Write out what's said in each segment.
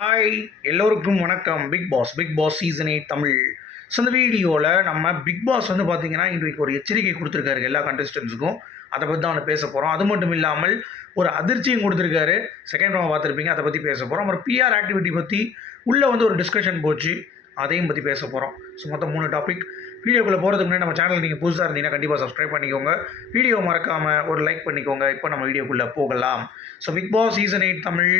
Hi எல்லோருக்கும் வணக்கம். Bigg Boss season 8 Tamil. So இந்த வீடியோவில் நம்ம பிக் பாஸ் வந்து பார்த்தீங்கன்னா இன்றைக்கு ஒரு எச்சரிக்கை கொடுத்துருக்காரு எல்லா கண்டஸ்டன்ஸுக்கும். அதை பற்றி தான் அவனை பேச போகிறோம். அது மட்டும் இல்லாமல் ஒரு அதிர்ச்சியும் கொடுத்துருக்காரு. செகண்ட் ரோவை பார்த்துருப்பீங்க, அதை பற்றி பேச போகிறோம். அப்புறம் பிஆர் ஆக்டிவிட்டி பற்றி உள்ளே வந்து ஒரு டிஸ்கஷன் போச்சு, அதையும் பற்றி பேச போகிறோம். ஸோ மொத்தம் 3 டாபிக். வீடியோக்குள்ளே போகிறதுக்கு முன்னாடி நம்ம சேனல் நீங்கள் புதுசாக இருந்தீங்கன்னா கண்டிப்பாக சப்ஸ்கிரைப் பண்ணிக்கோங்க. வீடியோ மறக்காமல் ஒரு லைக் பண்ணிக்கோங்க. இப்போ நம்ம வீடியோக்குள்ளே போகலாம். So Bigg Boss season 8 Tamil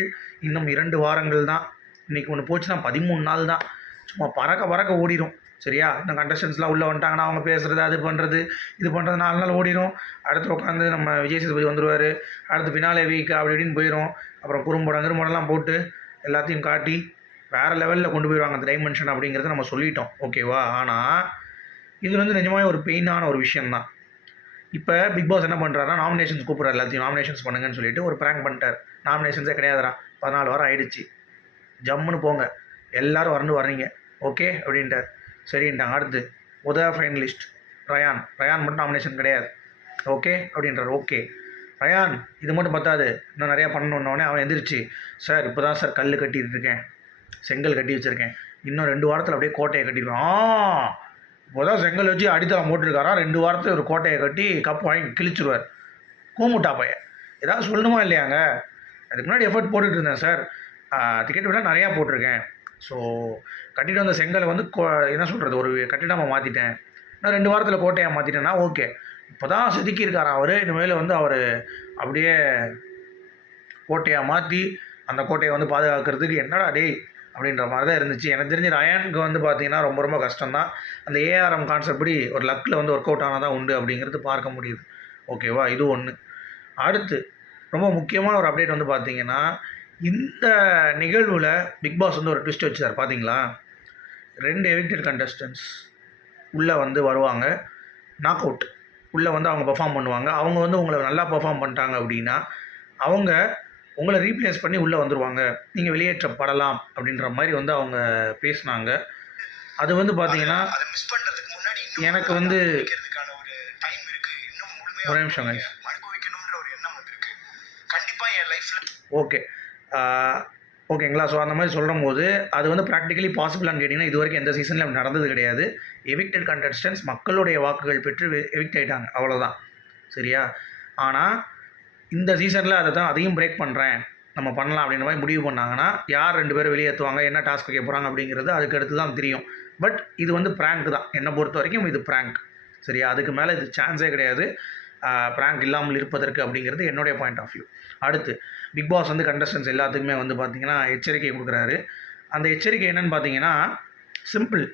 இன்னும் 2 வாரங்கள் தான். இன்றைக்கி ஒன்று போச்சுன்னா 13 நாள் தான். சும்மா பறக்க ஓடிடும். சரியா? இன்னும் கண்டஸ்டன்ஸ்லாம் உள்ளே வந்துட்டாங்கன்னா அவங்க பேசுகிறது, அது பண்ணுறது, இது பண்ணுறது 4 நாள் ஓடிடும். அடுத்து உட்காந்து நம்ம விஜய் சேதுபதி வந்துடுவார். அடுத்து ஃபினாலே வீக் அப்படி இப்படின்னு போயிடும். அப்புறம் குறும்படம்லாம் போட்டு எல்லாத்தையும் காட்டி வேறு லெவலில் கொண்டு போயிடுவாங்க அந்த டைமென்ஷன் அப்படிங்கிறத நம்ம சொல்லிட்டோம். ஓகேவா? ஆனால் இது வந்து நிஜமாகவே ஒரு பெயினான ஒரு விஷயந்தான். இப்போ பிக் பாஸ் என்ன பண்ணுறாருன்னா நாமினேஷன்ஸ் கூப்பிட்றாரு. எல்லாத்தையும் நாமினேஷன்ஸ் பண்ணுங்கன்னு சொல்லிட்டு ஒரு ப்ராங்க் பண்ணிட்டார். நாமினேஷன்ஸே கிடையாதுடா, 14 வாரம் ஆகிடுச்சு, ஜம்முன்னு போங்க, எல்லோரும் வர்றீங்க, ஓகே அப்படின்ட்டார். சரின்ட்டாங்க. அடுத்து ஃபைனலிஸ்ட் ரயான் மட்டும் நாமினேஷன் கிடையாது, ஓகே அப்படின்றார். ஓகே ரயான் இது மட்டும் பத்தாது, இன்னும் நிறையா பண்ணணுன்னே அவன் எந்திரிச்சு, சார் இப்போ தான் சார் கல் கட்டிகிட்டு இருக்கேன், செங்கல் கட்டி வச்சுருக்கேன், இன்னும் 2 வாரத்தில் அப்படியே கோட்டையை கட்டிடுவேன். இப்போ தான் செங்கல் வச்சு அடித்தளம் போட்டுருக்காராம், 2 வாரத்தில் ஒரு கோட்டையை கட்டி கப்பு வாங்கி கிழிச்சிருவார். கூமுட்டா பையன் ஏதாவது சொல்லணுமா இல்லையாங்க? அதுக்கு முன்னாடி எஃபர்ட் போட்டுட்டு இருந்தேன் சார், டிக்கெட் விட நிறையா போட்டிருக்கேன். ஸோ கட்டிட்டு வந்த செங்கலை வந்து என்ன சொல்கிறது, ஒரு கட்டிடமாக மாற்றிட்டேன், நான் 2 வாரத்தில் கோட்டையாக மாற்றிட்டேன்னா ஓகே. இப்போ தான் செதுக்கியிருக்காராம் அவர், இனிமேல் வந்து அவர் அப்படியே கோட்டையாக மாற்றி அந்த கோட்டையை வந்து பாதுகாக்கிறதுக்கு என்னடா டே அப்படின்ற மாதிரி தான் இருந்துச்சு. எனக்கு தெரிஞ்சு ரயானுக்கு வந்து பார்த்திங்கன்னா ரொம்ப கஷ்டம்தான். அந்த ஏஆர்எம் கான்செப்ட் படி ஒரு லக்கில் வந்து ஒர்க் அவுட் ஆனால் தான் உண்டு அப்படிங்கிறது பார்க்க முடியுது. ஓகேவா? இது ஒன்று. அடுத்து ரொம்ப முக்கியமான ஒரு அப்டேட் வந்து பார்த்திங்கன்னா, இந்த நிகழ்வில் பிக் பாஸ் வந்து ஒரு ட்விஸ்ட் வச்சார் பார்த்தீங்களா? 2 எவிக்டட் கண்டஸ்டன்ஸ் உள்ளே வந்து வருவாங்க, நாக் அவுட் உள்ளே வந்து அவங்க பெர்ஃபார்ம் பண்ணுவாங்க. அவங்க வந்து உங்களை நல்லா பெர்ஃபார்ம் பண்ணிட்டாங்க அப்படின்னா அவங்க உங்களை ரீப்ளேஸ் பண்ணி உள்ளே வந்துடுவாங்க, நீங்கள் வெளியேற்றப்படலாம் அப்படின்ற மாதிரி வந்து அவங்க பேசினாங்க. அது வந்து பார்த்தீங்கன்னா எனக்கு வந்து ஒரு நிமிஷம் ஓகே ஓகேங்களா? ஸோ அந்த மாதிரி சொல்லும் போது அது வந்து ப்ராக்டிக்கலி பாசிபிளான்னு கேட்டிங்கன்னா இது வரைக்கும் எந்த சீசனில் அப்படி நடந்தது கிடையாது. எவிக்டட் கண்டஸ்டன்ஸ் மக்களுடைய வாக்குகள் பெற்று எவிக்ட் ஆகிட்டாங்க, அவ்வளோதான். சரியா? ஆனால் இந்த சீசனில் அதையும் பிரேக் பண்ணுறேன், நம்ம பண்ணலாம் அப்படின்ற மாதிரி முடிவு பண்ணாங்கன்னா யார் 2 பேரும் வெளியேற்றுவாங்க, என்ன டாஸ்க் வைக்க போகிறாங்க அப்படிங்கிறது அதுக்கு அடுத்து தான் தெரியும். பட் இது வந்து ப்ராங்க் தான், என்னை பொறுத்த வரைக்கும் இது ப்ராங்க். சரியா? அதுக்கு மேலே இது சான்ஸே கிடையாது ப்ராங்க் இல்லாமல் இருப்பதற்கு அப்படிங்கிறது என்னுடைய பாயிண்ட் ஆஃப் வியூ. அடுத்து பிக் பாஸ் வந்து கண்டஸ்டன்ஸ் எல்லாத்துக்குமே வந்து பார்த்திங்கன்னா எச்சரிக்கை கொடுக்குறாரு. அந்த எச்சரிக்கை என்னென்னு பார்த்தீங்கன்னா சிம்பிள்.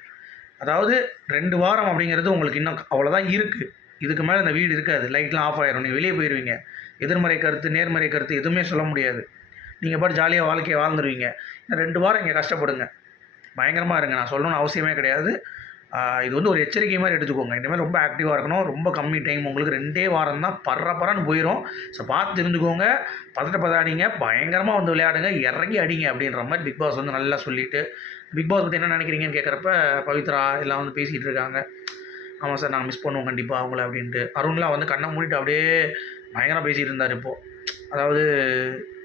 அதாவது 2 வாரம் அப்படிங்கிறது உங்களுக்கு இன்னும் அவ்வளோதான் இருக்குது. இதுக்கு மேலே இந்த வீடு இருக்காது, லைட்லாம் ஆஃப் ஆகிரும், நீங்கள் வெளியே போயிடுவீங்க. எதிர்மறை கருத்து நேர்மறை கருத்து எதுவுமே சொல்ல முடியாது. நீங்கள் பாட்டு ஜாலியாக வாழ்க்கையை வாழ்ந்துருவீங்க. இன்னும் 2 வாரம் இங்கே கஷ்டப்படுங்க, பயங்கரமாக இருங்க. நான் சொல்லணும்னு அவசியமே கிடையாது. இது வந்து ஒரு எச்சரிக்கை மாதிரி எடுத்துக்கோங்க. இனிமேல் ரொம்ப ஆக்டிவாக இருக்கணும். ரொம்ப கம்மி டைம், உங்களுக்கு 2 வாரம் தான், பறன்னு போயிடும். ஸோ பார்த்து இருந்துக்கோங்க, பதட்டாடிங்க, பயங்கரமாக வந்து விளையாடுங்க, இறங்கி அடிங்க அப்படின்ற மாதிரி பிக் பாஸ் வந்து நல்லா சொல்லிவிட்டு, பிக் பாஸ் பற்றி என்ன நினைக்கிறீங்கன்னு கேட்குறப்ப பவித்ரா எல்லாம் வந்து பேசிகிட்டு இருக்காங்க. ஆமாம் சார், நாங்கள் மிஸ் பண்ணுவோம் கண்டிப்பாக அவங்கள அப்படின்ட்டு. அருண்லாம் வந்து கண்ணை மூடிட்டு அப்படியே பயங்கரமாக பேசிகிட்டு இருந்தார். இப்போது அதாவது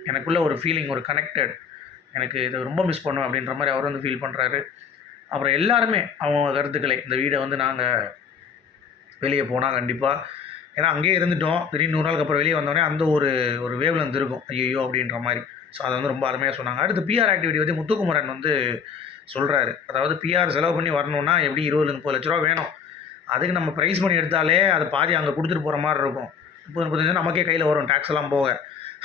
எனக்குள்ளே ஒரு ஃபீலிங், ஒரு கனெக்டட், எனக்கு இதை ரொம்ப மிஸ் பண்ணுவேன் அப்படின்ற மாதிரி அவர் வந்து ஃபீல் பண்ணுறாரு. அப்புறம் எல்லாருமே அவங்க கருத்துக்களை, இந்த வீடை வந்து நாங்கள் வெளியே போனால் கண்டிப்பாக, ஏன்னா அங்கேயே இருந்துட்டோம், திடீர்னு 100 நாளுக்கு அப்புறம் வெளியே வந்தோடனே அந்த ஒரு வேவ்ல இருந்து இருக்கும், ஐயோ அப்படின்ற மாதிரி. ஸோ அதை வந்து ரொம்ப அருமையாக சொன்னாங்க. அடுத்து பிஆர் ஆக்டிவிட்டி வந்து முத்துக்குமரன் வந்து சொல்கிறாரு. அதாவது பிஆர் செலவு பண்ணி வரணுன்னா எப்படி 20-30 லட்ச ரூபா வேணும். அதுக்கு நம்ம ப்ரைஸ் பண்ணி எடுத்தாலே அது பாதி அங்கே கொடுத்துட்டு போகிற மாதிரி இருக்கும். 30-35 நமக்கே கையில் வரும், டேக்ஸ் எல்லாம் போக.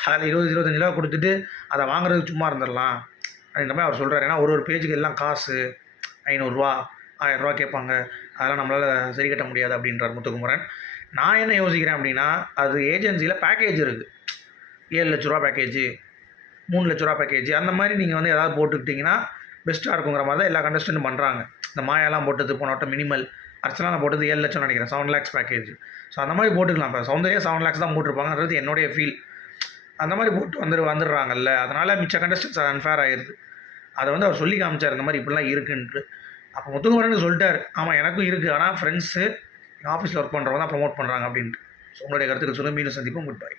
அதில் 20-25 ரூபா கொடுத்துட்டு அதை வாங்குறதுக்கு சும்மா இருந்துடலாம் அப்படின்ற மாதிரி அவர் சொல்கிறார். ஏன்னா ஒரு பேஜுக்கு எல்லாம் காசு 500 ரூபா 1000 ரூபா கேட்பாங்க, அதெல்லாம் நம்மளால் சரி கட்ட முடியாது அப்படின்றார் முத்துக்குமரன். நான் என்ன யோசிக்கிறேன் அப்படின்னா, அது ஏஜென்சியில் பேக்கேஜ் இருக்குது, 7 லட்ச ரூபா பேக்கேஜு, 3 லட்ச ரூபா பேக்கேஜ், அந்த மாதிரி நீங்கள் வந்து ஏதாவது போட்டுக்கிட்டிங்கன்னா பெஸ்ட்டாக இருக்குங்கிற மாதிரி தான் எல்லா கண்டஸ்டன்ட்டும் பண்ணுறாங்க. இந்த மாயாலாம் போட்டது போனோட்டம் மினிமல், அர்ச்சனா போட்டது 7 லட்சம் நினைக்கிறேன், 7 lakhs பேக்கேஜ். ஸோ அந்த மாதிரி போட்டுக்கலாம். இப்போ சௌந்தர்யா 7 lakhs தான் போட்டிருப்பாங்கன்றது என்னுடைய ஃபீல். அந்த மாதிரி போட்டு வந்துடுறாங்கல்ல, அதனால் மிச்ச கண்டஸ்டன்ஸ் அது அன்ஃபேர் ஆகிடுது. அதை வந்து அவர் சொல்லி காமிச்சார், இந்த மாதிரி இப்படிலாம் இருக்குன்ட்டு. அப்போ முத்துக்குமரன் சொல்லிட்டார், ஆமாம் எனக்கும் இருக்குது, ஆனால் ஃப்ரெண்ட்ஸு ஆஃபீஸில் ஒர்க் பண்ணுறவங்க தான் ப்ரொமோட் பண்ணுறாங்க அப்படின்ட்டு. ஸோ உங்களுடைய கருத்துக்கள் சொல்லுங்கள். மீண்டும் சந்திப்போம். Good bye.